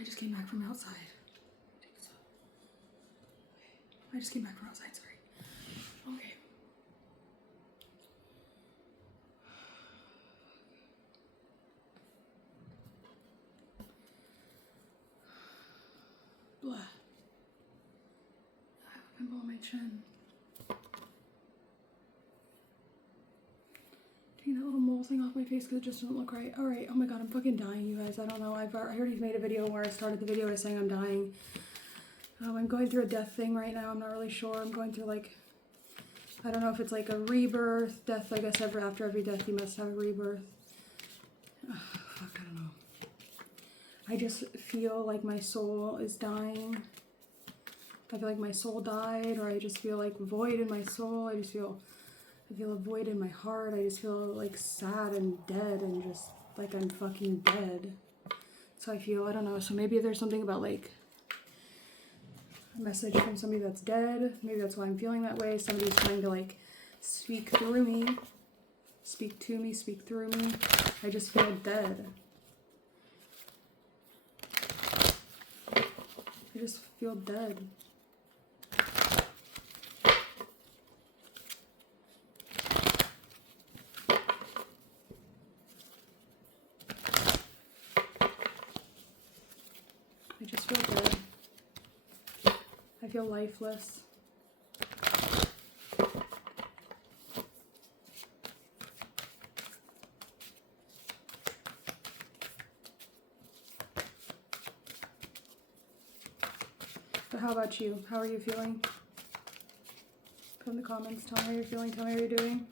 I just came back from outside. I just came back from outside, sorry. Okay. Blah. I have a pimple on my chin. Taking that little mole thing off my face because it just doesn't look right. Alright, oh my god, I'm fucking dying, you guys. I don't know. I already made a video where I started the video by saying I'm dying. I'm going through a death thing right now. I'm not really sure. I'm going through like, I don't know if it's like a rebirth, death. I guess after every death you must have a rebirth. Fuck, I don't know. I just feel like my soul is dying. I feel like my soul died, or I just feel like void in my soul. I feel a void in my heart. I just feel like sad and dead and just like I'm fucking dead. So I feel, I don't know. So maybe there's something about like a message from somebody that's dead. Maybe that's why I'm feeling that way. Somebody's trying to like speak through me, speak to me, speak through me. I just feel dead. I just feel dead. I just feel dead. I feel lifeless. But how about you? How are you feeling? Put in the comments. Tell me how you're feeling. Tell me how you're doing.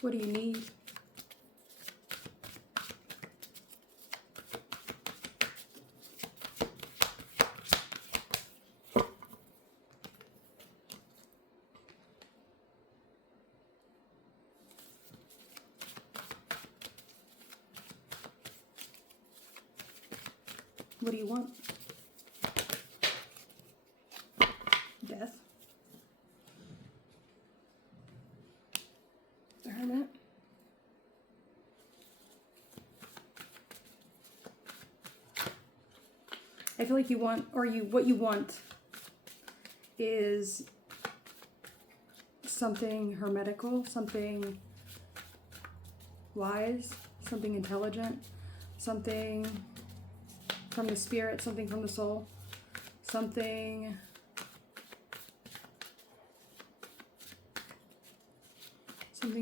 What do you need? What do you want? Death? The Hermit? I feel like you want, or what you want is something hermetical, something wise, something intelligent, something from the spirit, something from the soul, something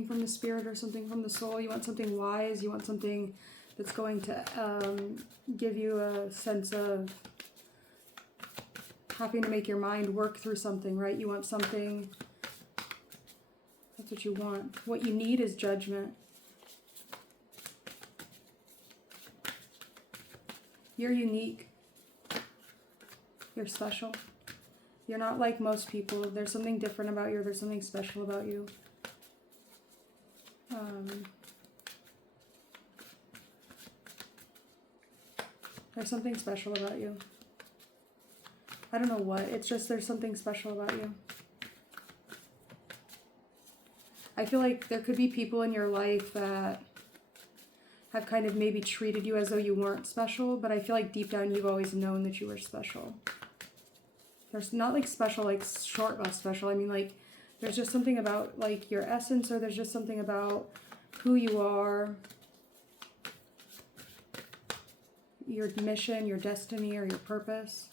from the spirit or something from the soul. You want something wise, you want something that's going to give you a sense of having to make your mind work through something, right? You want something, that's what you want. What you need is judgment. You're unique. You're special. You're not like most people. There's something different about you. There's something special about you. There's something special about you. I don't know what. It's just there's something special about you. I feel like there could be people in your life that have kind of maybe treated you as though you weren't special, but I feel like deep down you've always known that you were special. There's not like special, like short but special. I mean, like there's just something about like your essence, or there's just something about who you are, your mission, your destiny, or your purpose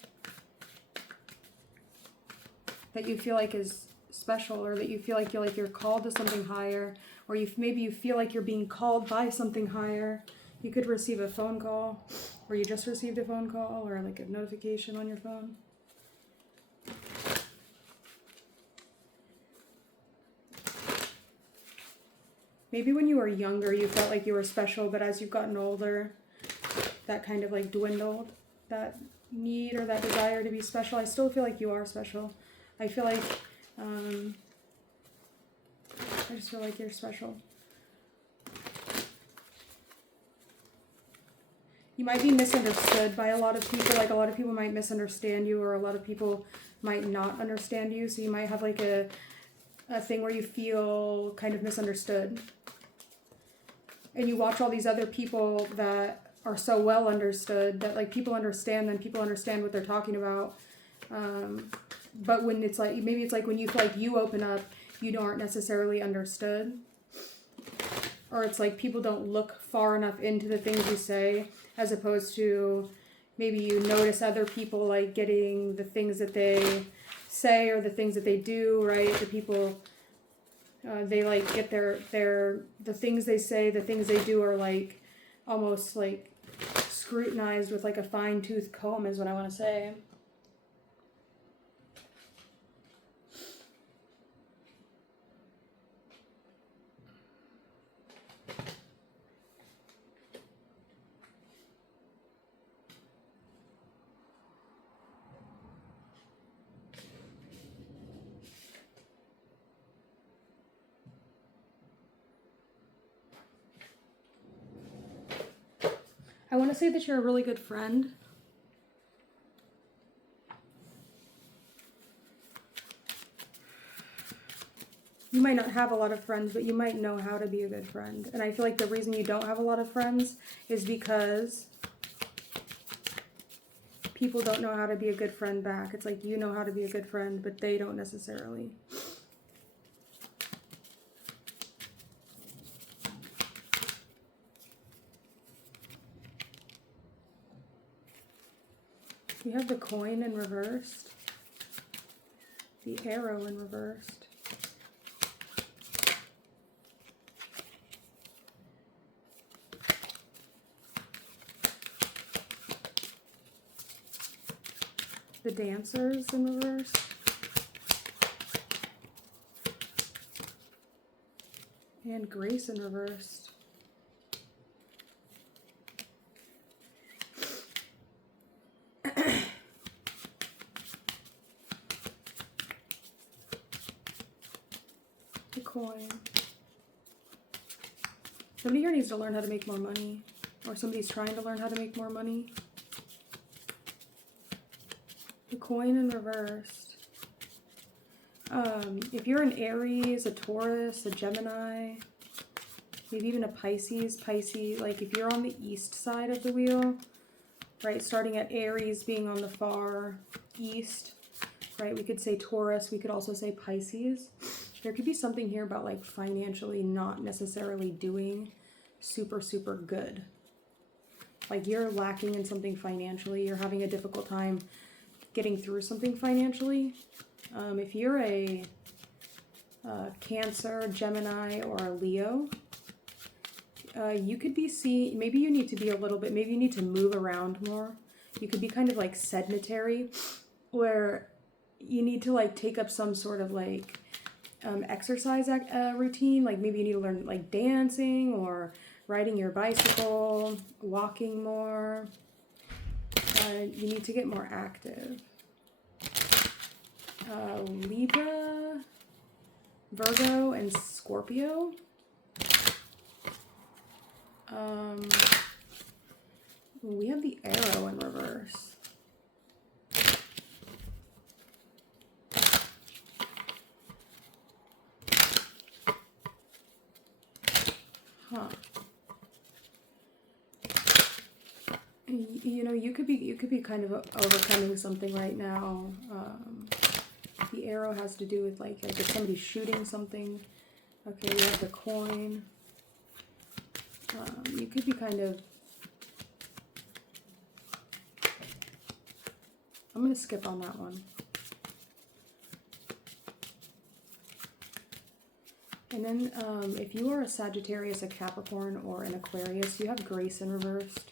that you feel like is special, or that you feel like you're called to something higher, or maybe you feel like you're being called by something higher. You could receive a phone call, or you just received a phone call, or like a notification on your phone. Maybe when you were younger you felt like you were special, but as you've gotten older that kind of like dwindled, that need or that desire to be special. I still feel like you are special. I feel like, I just feel like you're special. You might be misunderstood by a lot of people. Like a lot of people might misunderstand you, or a lot of people might not understand you. So you might have like a thing where you feel kind of misunderstood. And you watch all these other people that are so well understood that like people understand them, people understand what they're talking about. But when it's like, maybe it's like when you feel like you open up, you aren't necessarily understood. Or it's like people don't look far enough into the things you say, as opposed to maybe you notice other people like getting the things that they say or the things that they do, right? The people, they like get the things they say, the things they do are like almost like scrutinized with like a fine-tooth comb is what I want to say. I want to say that you're a really good friend. You might not have a lot of friends, but you might know how to be a good friend. And I feel like the reason you don't have a lot of friends is because people don't know how to be a good friend back. It's like you know how to be a good friend, but they don't necessarily. You have the coin in reversed, the arrow in reversed. The dancers in reverse. And grace in reversed. The coin. Somebody here needs to learn how to make more money. Or somebody's trying to learn how to make more money. The coin in reversed. If you're an Aries, a Taurus, a Gemini, maybe even a Pisces, like if you're on the east side of the wheel, right, starting at Aries being on the far east, right, we could say Taurus, we could also say Pisces. There could be something here about like financially not necessarily doing super, super good. Like you're lacking in something financially, you're having a difficult time getting through something financially. If you're a Cancer, Gemini, or a Leo, you could be maybe you need to be a little bit, maybe you need to move around more. You could be kind of like sedentary, where you need to like take up some sort of like exercise routine. Like maybe you need to learn like dancing or riding your bicycle, walking more. You need to get more active. Libra, Virgo, and Scorpio. We have the arrow in reverse. Huh. You know, you could be kind of overcoming something right now. The arrow has to do with like if somebody's shooting something. Okay, we have the coin. You could be kind of. I'm gonna skip on that one. And then if you are a Sagittarius, a Capricorn, or an Aquarius, you have grace in reversed.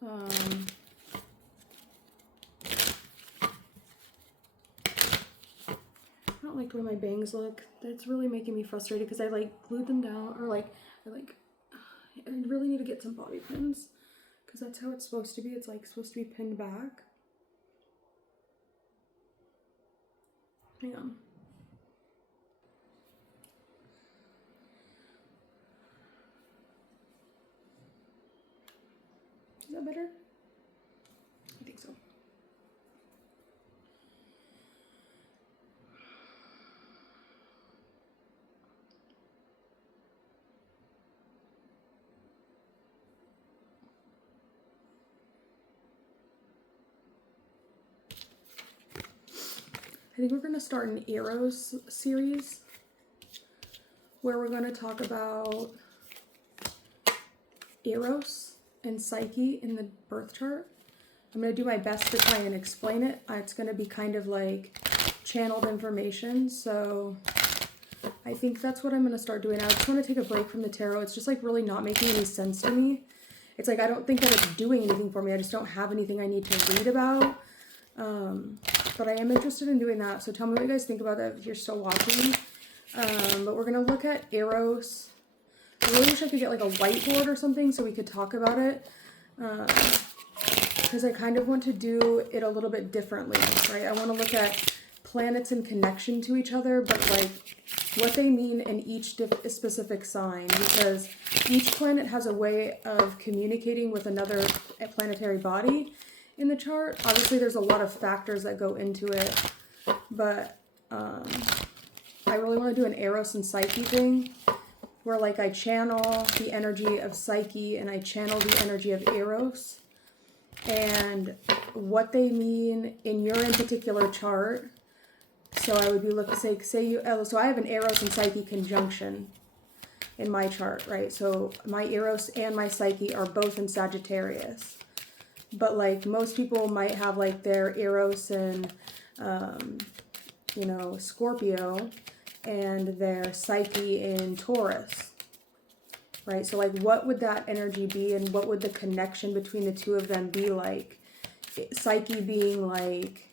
I don't like the way my bangs look. That's really making me frustrated because I like glued them down, or like, I really need to get some bobby pins because that's how it's supposed to be. It's like supposed to be pinned back. Hang on. Is that better? I think so. I think we're going to start an Eros series where we're going to talk about Eros and Psyche in the birth chart. I'm going to do my best to try and explain it. It's going to be kind of like channeled information, so I think that's what I'm going to start doing. I just want to take a break from the tarot. It's just like really not making any sense to me. It's like I don't think that it's doing anything for me. I just don't have anything I need to read about. But I am interested in doing that, so tell me what you guys think about that if you're still watching. But we're going to look at Eros. I really wish I could get like a whiteboard or something so we could talk about it. Because I kind of want to do it a little bit differently, right? I want to look at planets in connection to each other, but like what they mean in each specific sign, because each planet has a way of communicating with another planetary body in the chart. Obviously there's a lot of factors that go into it, but I really want to do an Eros and Psyche thing where like I channel the energy of Psyche and I channel the energy of Eros and what they mean in your in particular chart. So I would be looking, so I have an Eros and Psyche conjunction in my chart, right? So my Eros and my Psyche are both in Sagittarius. But like most people might have like their Eros and, you know, Scorpio and their Psyche in Taurus, right? So like what would that energy be and what would the connection between the two of them be like? Psyche being like,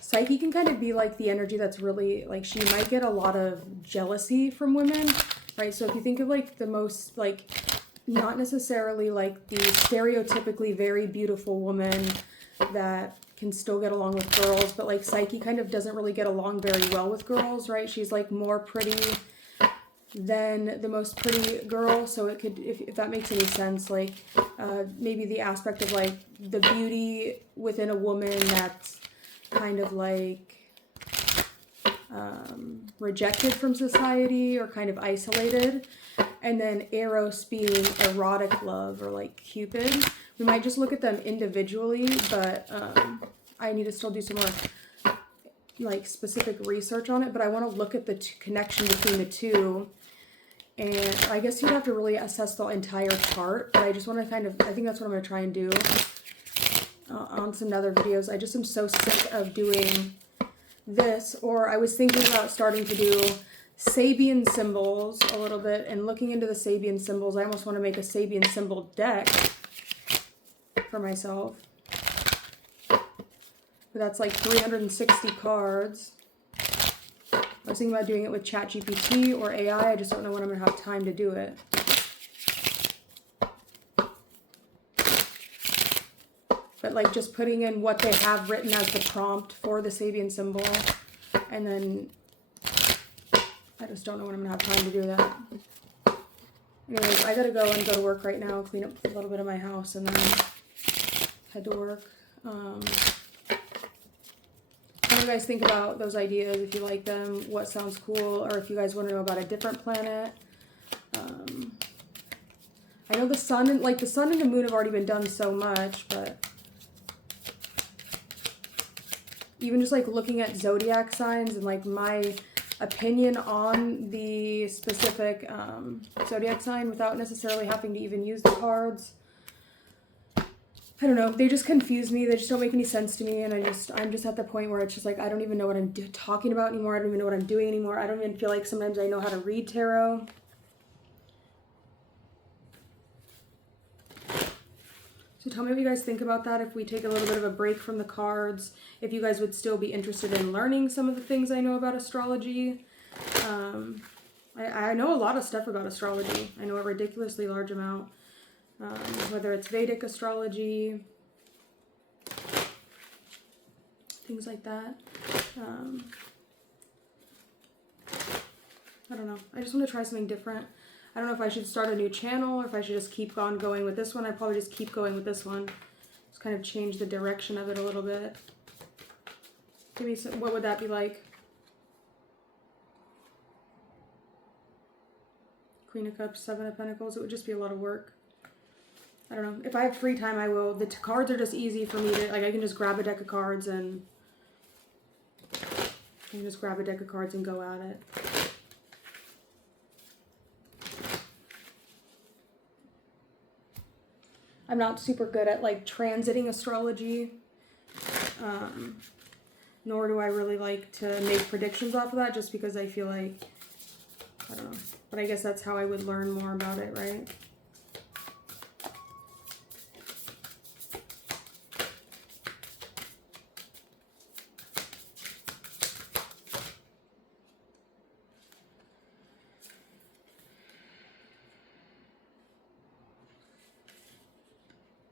Psyche can kind of be like the energy that's really like, she might get a lot of jealousy from women, right? So if you think of like the most like, not necessarily like the stereotypically very beautiful woman that can still get along with girls, but like Psyche kind of doesn't really get along very well with girls, right? She's like more pretty than the most pretty girl, so it could, if that makes any sense, like maybe the aspect of like the beauty within a woman that's kind of like rejected from society or kind of isolated. And then Eros being erotic love or like Cupid. We might just look at them individually, but I need to still do some more like specific research on it. But I want to look at the connection between the two. And I guess you'd have to really assess the entire chart. But I just want to kind of, I think that's what I'm going to try and do on some other videos. I just am so sick of doing this. Or I was thinking about starting to do Sabian symbols a little bit and looking into the Sabian symbols. I almost want to make a Sabian symbol deck for myself. But that's like 360 cards. I was thinking about doing it with ChatGPT or AI. I just don't know when I'm going to have time to do it. But like just putting in what they have written as the prompt for the Sabian symbol, and then I just don't know when I'm going to have time to do that. Anyways, I got to go and go to work right now, clean up a little bit of my house, and then head to work. What do you guys think about those ideas? If you like them, what sounds cool, or if you guys want to know about a different planet. I know the sun and the moon have already been done so much, but even just like looking at zodiac signs and like my opinion on the specific zodiac sign without necessarily having to even use the cards. I don't know. They just confuse me. They just don't make any sense to me. And I'm just at the point where it's just like, I don't even know what I'm talking about anymore. I don't even know what I'm doing anymore. I don't even feel like sometimes I know how to read tarot. So tell me what you guys think about that. If we take a little bit of a break from the cards, if you guys would still be interested in learning some of the things I know about astrology. I know a lot of stuff about astrology. I know a ridiculously large amount. Whether it's Vedic astrology, things like that. I don't know. I just want to try something different. I don't know if I should start a new channel or if I should just keep on going with this one. I'd probably just keep going with this one. Just kind of change the direction of it a little bit. Maybe some, what would that be like? Queen of Cups, Seven of Pentacles. It would just be a lot of work. I don't know. If I have free time, I will. The cards are just easy for me to, like, I can just grab a deck of cards and go at it. I'm not super good at, like, transiting astrology. Nor do I really like to make predictions off of that, just because I feel like, I don't know. But I guess that's how I would learn more about it, right?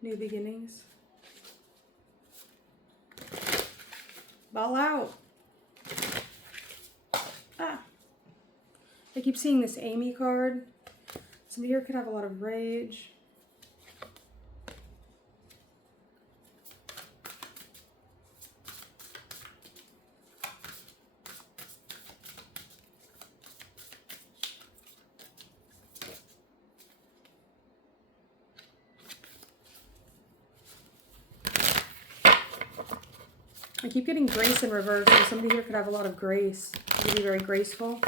New beginnings. Ball out. Ah. I keep seeing this Amy card. Somebody here could have a lot of rage. I keep getting grace in reverse, so somebody here could have a lot of grace. Could be very graceful.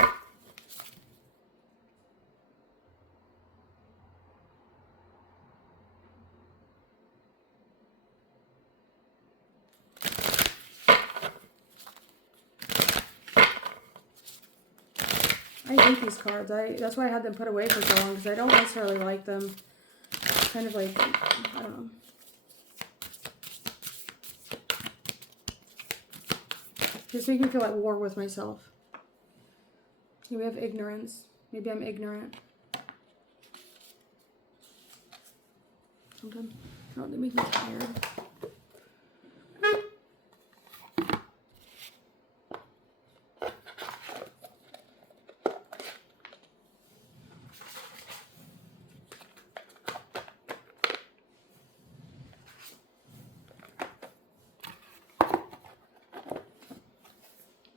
I hate these cards. That's why I had them put away for so long, because I don't necessarily like them. Kind of like, I don't know. Just make me feel at war with myself. Maybe I have ignorance. Maybe I'm ignorant. Sometimes, oh, they make me tired.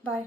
Bye.